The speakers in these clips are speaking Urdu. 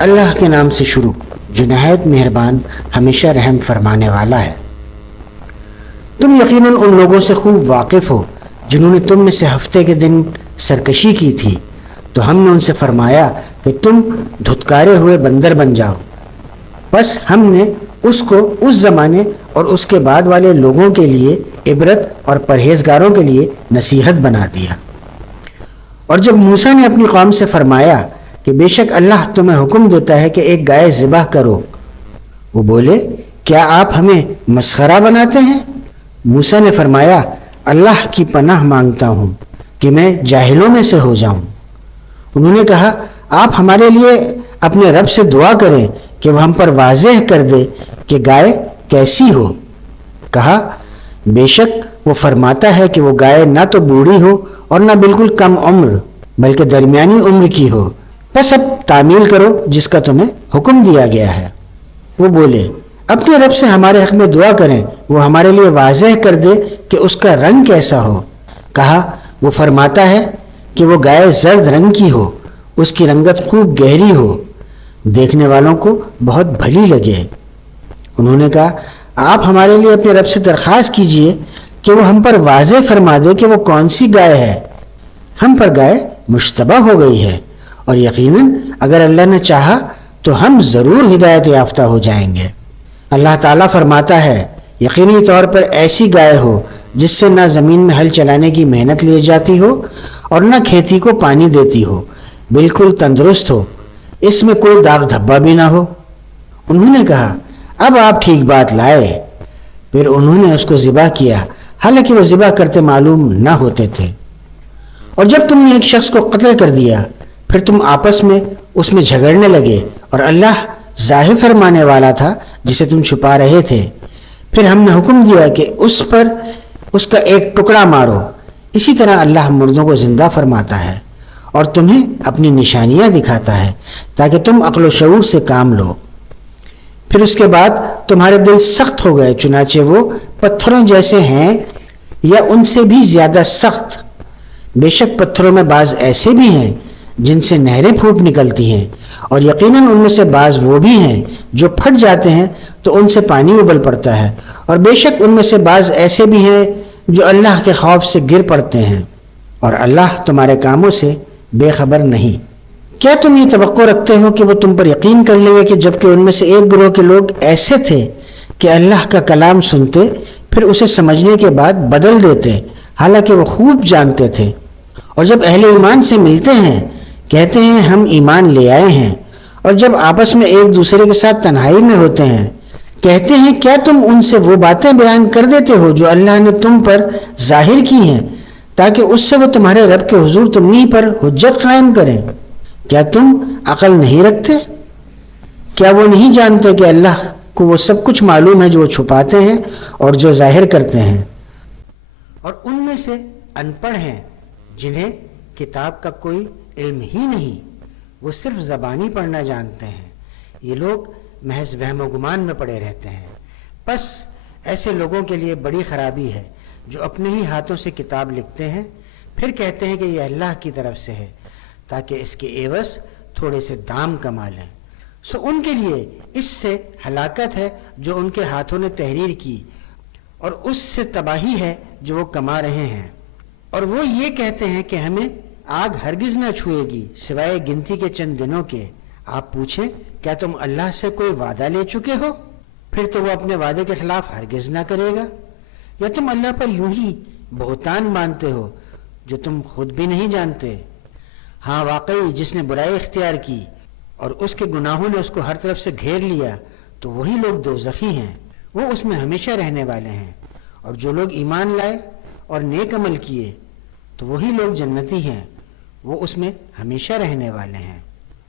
اللہ کے نام سے شروع جو نہایت مہربان ہمیشہ رحم فرمانے والا ہے۔ تم یقیناً ان لوگوں سے خوب واقف ہو جنہوں نے تم میں سے ہفتے کے دن سرکشی کی تھی، تو ہم نے ان سے فرمایا کہ تم دھتکارے ہوئے بندر بن جاؤ، بس ہم نے اس کو اس زمانے اور اس کے بعد والے لوگوں کے لیے عبرت اور پرہیزگاروں کے لیے نصیحت بنا دیا۔ اور جب موسیٰ نے اپنی قوم سے فرمایا کہ بے شک اللہ تمہیں حکم دیتا ہے کہ ایک گائے ذبح کرو، وہ بولے کیا آپ ہمیں مسخرہ بناتے ہیں؟ موسیٰ نے فرمایا اللہ کی پناہ مانگتا ہوں کہ میں جاہلوں میں سے ہو جاؤں۔ انہوں نے کہا آپ ہمارے لیے اپنے رب سے دعا کریں کہ وہ ہم پر واضح کر دے کہ گائے کیسی ہو۔ کہا بے شک وہ فرماتا ہے کہ وہ گائے نہ تو بوڑھی ہو اور نہ بالکل کم عمر بلکہ درمیانی عمر کی ہو، بس اب تعمیل کرو جس کا تمہیں حکم دیا گیا ہے۔ وہ بولے اپنے رب سے ہمارے حق میں دعا کریں وہ ہمارے لیے واضح کر دے کہ اس کا رنگ کیسا ہو۔ کہا وہ فرماتا ہے کہ وہ گائے زرد رنگ کی ہو، اس کی رنگت خوب گہری ہو، دیکھنے والوں کو بہت بھلی لگے۔ انہوں نے کہا آپ ہمارے لیے اپنے رب سے درخواست کیجئے کہ وہ ہم پر واضح فرما دے کہ وہ کون سی گائے ہے۔ ہم پر گائے مشتبہ ہو گئی ہے، اور یقیناً اگر اللہ نے چاہا تو ہم ضرور ہدایت یافتہ ہو جائیں گے۔ اللہ تعالیٰ فرماتا ہے یقینی طور پر ایسی گائے ہو جس سے نہ زمین میں ہل چلانے کی محنت لی جاتی ہو اور نہ کھیتی کو پانی دیتی ہو، بالکل تندرست ہو، اس میں کوئی داغ دھبا بھی نہ ہو۔ انہوں نے کہا اب آپ ٹھیک بات لائے۔ پھر انہوں نے اس کو ذبح کیا، حالانکہ وہ ذبح کرتے معلوم نہ ہوتے تھے۔ اور جب تم نے ایک شخص کو قتل کر دیا پھر تم آپس میں اس میں جھگڑنے لگے اور اللہ ظاہر فرمانے والا تھا جسے تم چھپا رہے تھے، پھر ہم نے حکم دیا کہ اس پر اس کا ایک ٹکڑا مارو۔ اسی طرح اللہ مردوں کو زندہ فرماتا ہے اور تمہیں اپنی نشانیاں دکھاتا ہے تاکہ تم عقل و شعور سے کام لو۔ پھر اس کے بعد تمہارے دل سخت ہو گئے، چنانچہ وہ پتھروں جیسے ہیں یا ان سے بھی زیادہ سخت۔ بے شک پتھروں میں بعض ایسے بھی ہیں جن سے نہریں پھوٹ نکلتی ہیں، اور یقیناً ان میں سے بعض وہ بھی ہیں جو پھٹ جاتے ہیں تو ان سے پانی ابل پڑتا ہے، اور بے شک ان میں سے بعض ایسے بھی ہیں جو اللہ کے خوف سے گر پڑتے ہیں، اور اللہ تمہارے کاموں سے بے خبر نہیں۔ کیا تم یہ توقع رکھتے ہو کہ وہ تم پر یقین کر لیں گے کہ جبکہ ان میں سے ایک گروہ کے لوگ ایسے تھے کہ اللہ کا کلام سنتے پھر اسے سمجھنے کے بعد بدل دیتے، حالانکہ وہ خوب جانتے تھے، اور جب اہل ایمان سے ملتے ہیں کہتے ہیں ہم ایمان لے آئے ہیں، اور جب آپس میں ایک دوسرے کے ساتھ تنہائی میں ہوتے ہیں کہتے ہیں کیا تم ان سے وہ باتیں بیان کر دیتے ہو جو اللہ نے تم پر ظاہر کی ہیں تاکہ اس سے وہ تمہارے رب کے حضور تمہیں پر حجت قائم کریں۔ کیا تم عقل نہیں رکھتے؟ کیا وہ نہیں جانتے کہ اللہ کو وہ سب کچھ معلوم ہے جو وہ چھپاتے ہیں اور جو ظاہر کرتے ہیں؟ اور ان میں سے ان پڑھ ہیں جنہیں کتاب کا کوئی علم ہی نہیں، وہ صرف زبانی پڑھنا جانتے ہیں، یہ لوگ محض وہم و گمان میں پڑے رہتے ہیں۔ بس ایسے لوگوں کے لیے بڑی خرابی ہے جو اپنے ہی ہاتھوں سے کتاب لکھتے ہیں پھر کہتے ہیں کہ یہ اللہ کی طرف سے ہے تاکہ اس کے عوض تھوڑے سے دام کما لیں۔ سو ان کے لیے اس سے ہلاکت ہے جو ان کے ہاتھوں نے تحریر کی، اور اس سے تباہی ہے جو وہ کما رہے ہیں۔ اور وہ یہ کہتے ہیں کہ ہمیں آگ ہرگز نہ چھوئے گی سوائے گنتی کے چند دنوں کے۔ آپ پوچھیں کیا تم اللہ سے کوئی وعدہ لے چکے ہو؟ پھر تو وہ اپنے وعدے کے خلاف ہرگز نہ کرے گا، یا تم اللہ پر یوں ہی بہتان باندھتے ہو جو تم خود بھی نہیں جانتے۔ ہاں واقعی جس نے برائی اختیار کی اور اس کے گناہوں نے اس کو ہر طرف سے گھیر لیا تو وہی لوگ دوزخی ہیں، وہ اس میں ہمیشہ رہنے والے ہیں۔ اور جو لوگ ایمان لائے اور نیک عمل کیے تو وہی لوگ جنتی ہیں، وہ اس میں ہمیشہ رہنے والے ہیں۔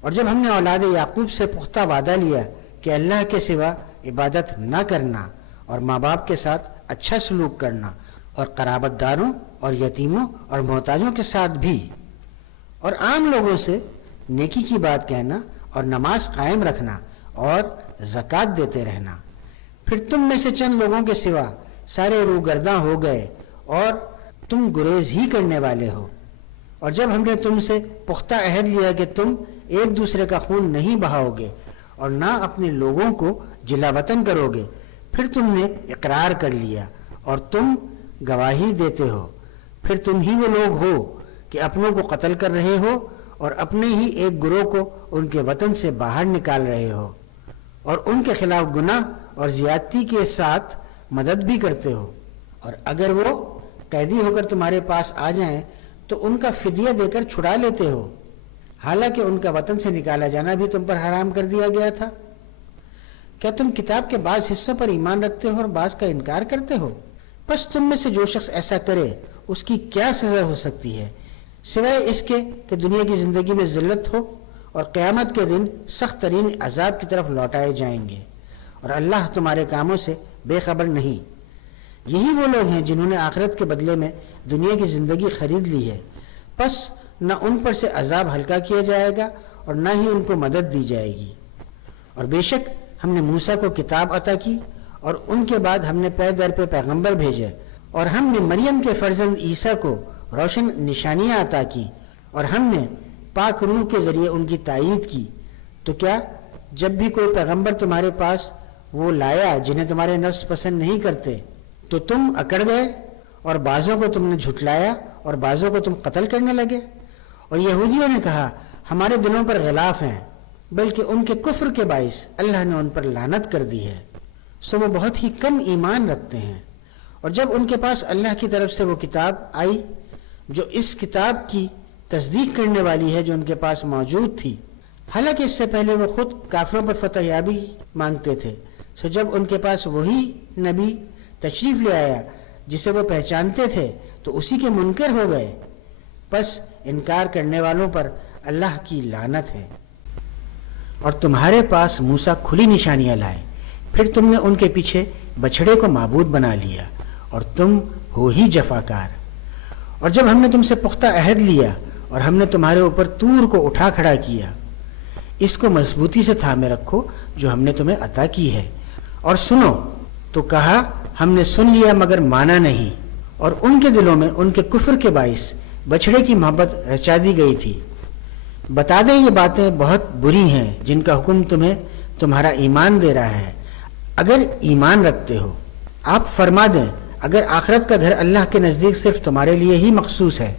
اور جب ہم نے اولاد یعقوب سے پختہ وعدہ لیا کہ اللہ کے سوا عبادت نہ کرنا اور ماں باپ کے ساتھ اچھا سلوک کرنا اور قرابت داروں اور یتیموں اور محتاجوں کے ساتھ بھی اور عام لوگوں سے نیکی کی بات کہنا اور نماز قائم رکھنا اور زکوٰۃ دیتے رہنا، پھر تم میں سے چند لوگوں کے سوا سارے روگرداں ہو گئے اور تم گریز ہی کرنے والے ہو۔ اور جب ہم نے تم سے پختہ عہد لیا کہ تم ایک دوسرے کا خون نہیں بہاؤ گے اور نہ اپنے لوگوں کو جلا وطن کرو گے، پھر تم نے اقرار کر لیا اور تم گواہی دیتے ہو، پھر تم ہی وہ لوگ ہو کہ اپنوں کو قتل کر رہے ہو اور اپنے ہی ایک گروہ کو ان کے وطن سے باہر نکال رہے ہو اور ان کے خلاف گناہ اور زیادتی کے ساتھ مدد بھی کرتے ہو، اور اگر وہ قیدی ہو کر تمہارے پاس آ جائیں تو ان کا فدیہ دے کر چھڑا لیتے ہو، حالانکہ ان کا وطن سے نکالا جانا بھی تم پر حرام کر دیا گیا تھا۔ کیا تم کتاب کے بعض حصوں پر ایمان رکھتے ہو اور بعض کا انکار کرتے ہو؟ بس تم میں سے جو شخص ایسا کرے اس کی کیا سزا ہو سکتی ہے، سوائے اس کے کہ دنیا کی زندگی میں ذلت ہو اور قیامت کے دن سخت ترین عذاب کی طرف لوٹائے جائیں گے، اور اللہ تمہارے کاموں سے بے خبر نہیں۔ یہی وہ لوگ ہیں جنہوں نے آخرت کے بدلے میں دنیا کی زندگی خرید لی ہے، پس نہ ان پر سے عذاب ہلکا کیا جائے گا اور نہ ہی ان کو مدد دی جائے گی۔ اور بے شک ہم نے موسیٰ کو کتاب عطا کی اور ان کے بعد ہم نے پے در پہ پیغمبر بھیجے، اور ہم نے مریم کے فرزند عیسیٰ کو روشن نشانیاں عطا کی، اور ہم نے پاک روح کے ذریعے ان کی تائید کی۔ تو کیا جب بھی کوئی پیغمبر تمہارے پاس وہ لایا جنہیں تمہارے نفس پسند نہیں کرتے تو تم اکڑ گئے اور بعضوں کو تم نے جھٹلایا اور بعضوں کو تم قتل کرنے لگے؟ اور یہودیوں نے کہا ہمارے دلوں پر غلاف ہیں، بلکہ ان کے کفر کے باعث اللہ نے ان پر لعنت کر دی ہے، سو وہ بہت ہی کم ایمان رکھتے ہیں۔ اور جب ان کے پاس اللہ کی طرف سے وہ کتاب آئی جو اس کتاب کی تصدیق کرنے والی ہے جو ان کے پاس موجود تھی، حالانکہ اس سے پہلے وہ خود کافروں پر فتح یابی مانگتے تھے، سو جب ان کے پاس وہی نبی تشریف لے آیا جسے وہ پہچانتے تھے تو اسی کے منکر ہو گئے، پس انکار کرنے والوں پر اللہ کی لعنت ہے۔ اور تمہارے پاس موسیٰ کھلی نشانیاں لائے، پھر تم نے ان کے پیچھے بچھڑے کو معبود بنا لیا اور تم ہو ہی جفاکار۔ اور جب ہم نے تم سے پختہ عہد لیا اور ہم نے تمہارے اوپر طور کو اٹھا کھڑا کیا، اس کو مضبوطی سے تھامے رکھو جو ہم نے تمہیں عطا کی ہے، اور سنو، تو کہا ہم نے سن لیا مگر مانا نہیں، اور ان کے دلوں میں ان کے کفر کے باعث بچھڑے کی محبت رچا دی گئی تھی۔ بتا دیں یہ باتیں بہت بری ہیں جن کا حکم تمہیں تمہارا ایمان دے رہا ہے، اگر ایمان رکھتے ہو۔ آپ فرما دیں اگر آخرت کا گھر اللہ کے نزدیک صرف تمہارے لیے ہی مخصوص ہے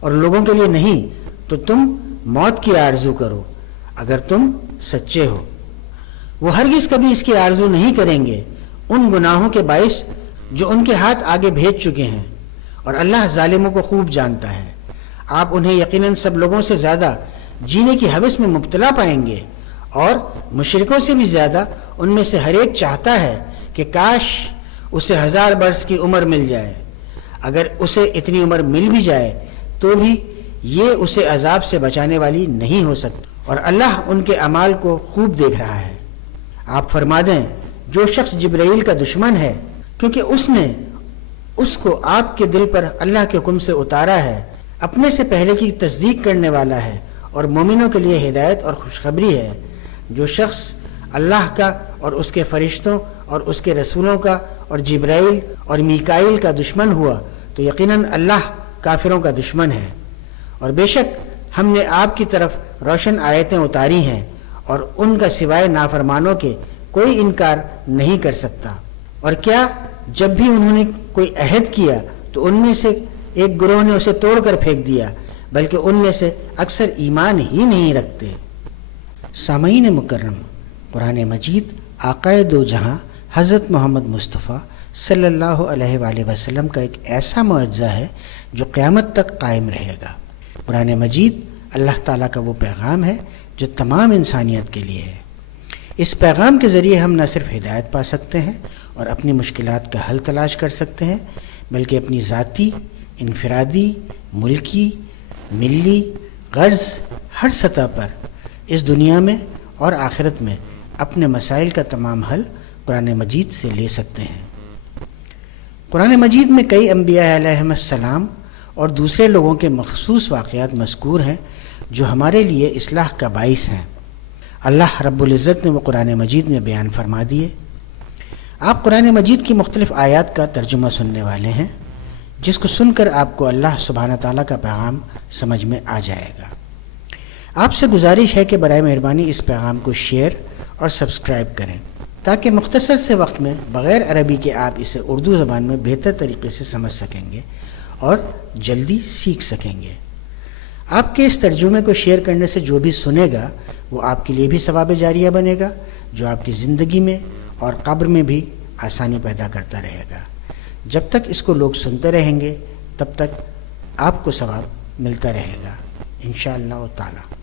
اور لوگوں کے لیے نہیں تو تم موت کی آرزو کرو اگر تم سچے ہو۔ وہ ہرگز کبھی اس کی آرزو نہیں کریں گے ان گناہوں کے باعث جو ان کے ہاتھ آگے بھیج چکے ہیں، اور اللہ ظالموں کو خوب جانتا ہے۔ آپ انہیں یقیناً سب لوگوں سے زیادہ جینے کی ہوس میں مبتلا پائیں گے، اور مشرکوں سے بھی زیادہ ان میں سے ہر ایک چاہتا ہے کہ کاش اسے 1000 برس کی عمر مل جائے۔ اگر اسے اتنی عمر مل بھی جائے تو بھی یہ اسے عذاب سے بچانے والی نہیں ہو سکتی، اور اللہ ان کے اعمال کو خوب دیکھ رہا ہے۔ آپ فرما دیں جو شخص جبرائیل کا دشمن ہے کیونکہ اس نے اس کو آپ کے دل پر اللہ کے حکم سے اتارا ہے، اپنے سے پہلے کی تصدیق کرنے والا ہے اور مومنوں کے لیے ہدایت اور خوشخبری ہے۔ جو شخص اللہ کا اور اس کے فرشتوں اور اس کے رسولوں کا اور جبرائیل اور میکائیل کا دشمن ہوا تو یقیناً اللہ کافروں کا دشمن ہے، اور بے شک ہم نے آپ کی طرف روشن آیتیں اتاری ہیں اور ان کا سوائے نافرمانوں کے کوئی انکار نہیں کر سکتا۔ اور کیا جب بھی انہوں نے کوئی عہد کیا تو ان میں سے ایک گروہ نے اسے توڑ کر پھینک دیا، بلکہ ان میں سے اکثر ایمان ہی نہیں رکھتے۔ سامعین مکرم، قرآن مجید آقائے دو جہاں حضرت محمد مصطفیٰ صلی اللہ علیہ وآلہ وسلم کا ایک ایسا معجزہ ہے جو قیامت تک قائم رہے گا۔ قرآن مجید اللہ تعالیٰ کا وہ پیغام ہے جو تمام انسانیت کے لیے ہے۔ اس پیغام کے ذریعے ہم نہ صرف ہدایت پا سکتے ہیں اور اپنی مشکلات کا حل تلاش کر سکتے ہیں، بلکہ اپنی ذاتی، انفرادی، ملکی، ملی غرض ہر سطح پر اس دنیا میں اور آخرت میں اپنے مسائل کا تمام حل قرآن مجید سے لے سکتے ہیں۔ قرآن مجید میں کئی انبیاء علیہم السلام اور دوسرے لوگوں کے مخصوص واقعات مذکور ہیں جو ہمارے لیے اصلاح کا باعث ہیں۔ اللہ رب العزت نے وہ قرآن مجید میں بیان فرما دیے۔ آپ قرآن مجید کی مختلف آیات کا ترجمہ سننے والے ہیں، جس کو سن کر آپ کو اللہ سبحانہ تعالیٰ کا پیغام سمجھ میں آ جائے گا۔ آپ سے گزارش ہے کہ برائے مہربانی اس پیغام کو شیئر اور سبسکرائب کریں تاکہ مختصر سے وقت میں بغیر عربی کے آپ اسے اردو زبان میں بہتر طریقے سے سمجھ سکیں گے اور جلدی سیکھ سکیں گے۔ آپ کے اس ترجمے کو شیئر کرنے سے جو بھی سنے گا وہ آپ کے لیے بھی ثواب جاریہ بنے گا، جو آپ کی زندگی میں اور قبر میں بھی آسانی پیدا کرتا رہے گا۔ جب تک اس کو لوگ سنتے رہیں گے تب تک آپ کو ثواب ملتا رہے گا انشاءاللہ تعالی۔